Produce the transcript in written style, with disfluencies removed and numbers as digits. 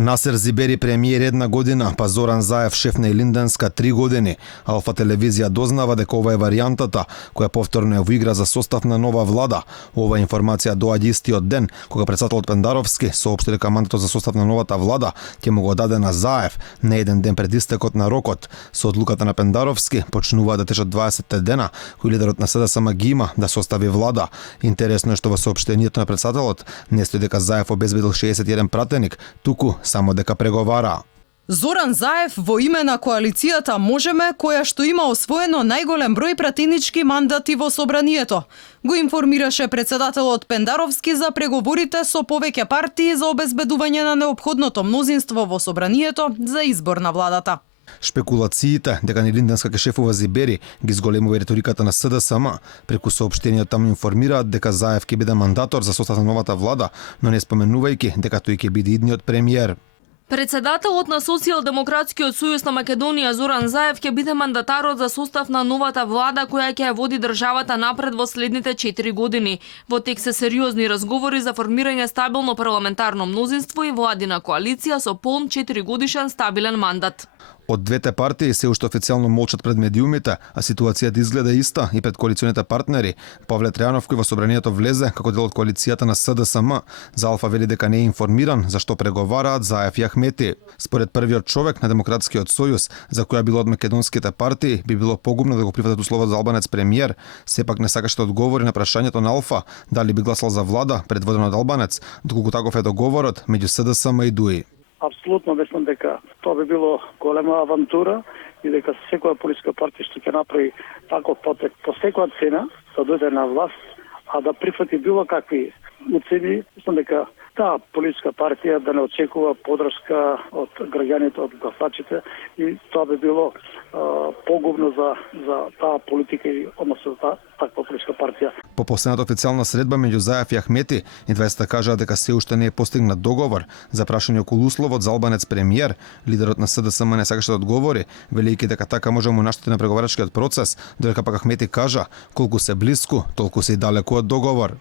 Насер Зибери премиер 1 година, па Зоран Заев шеф на Илинденска 3 години. Алфа телевизија дознава дека ова е варијантата која повторно е во игра за состав на нова влада. Ова информација доаѓа истиот ден кога претседателот Пендаровски соопшти дека мандатот за состав на новата влада ќе му го даде на Заев не еден ден пред истекот на рокот. Со одлуката на Пендаровски почнува да течат 20 дена кои лидерот на СДСМ ги има да состави влада. Интересно е што во соопштението на претседателот не стои дека Заев обезбедил 61 пратеник, туку само дека преговара. Зоран Заев во име на коалицијата Можеме, која што има освоено најголем број пратенички мандати во собранието, го информираше претседателот Пендаровски за преговорите со повеќе партии за обезбедување на неопходното мнозинство во собранието за избор на владата. Шпекулациите дека Илинденска ке шефува Зибери ги зголемува и риториката на СДСМ. Преку соопштениот таму информираат дека Заев ќе биде мандатор за состав на новата влада, но не споменувајќи дека тој ќе биде идниот премиер. Председателот на Социјалдемократскиот сојуз на Македонија Зоран Заев ќе биде мандатарот за состав на новата влада која ќе ја води државата напред во следните 4 години. Во тек се сериозни разговори за формирање стабилно парламентарно мнозинство и владина коалиција со полн 4 годишен стабилен мандат. Од двете партии се уште официјално молчат пред медиумите, а ситуацијата изгледа иста и пред коалиционите партнери. Павле Трајанов, кој во собранието влезе како дел од коалицијата на СДСМ, за Алфа вели дека не е информиран за што преговараат Заев и Ахмети. Според првиот човек на Демократскиот сојуз, за која било од македонските партии, би било погубно да го прифатат условот за албанец премиер, сепак не сакаше да одговори на прашањето на Алфа дали би гласал за влада предводена од албанец, доколку таков е договорот меѓу СДСМ и ДУИ. Апсолутно мислам дека тоа би било голема авантура и дека секоја политичка партија што ќе направи таков потек по секоја цена да дојде на власт, а да прифати било какви уцени, мислам дека таа политичка партија да не очекува поддршка од граѓаните, од гласачите и тоа би било погубно за таа политика и односно таква политичка партија. По последната официјална средба меѓу Заев и Ахмети, и двајцата кажаа дека се уште не е постигнат договор за прашање околу условот за албанец премиер. Лидерот на СДСМ не сакаше да одговори, велејќи дека така може му наштети на преговарачкиот процес, додека пак Ахмети кажа колку се блиску, толку се и далеку од договор.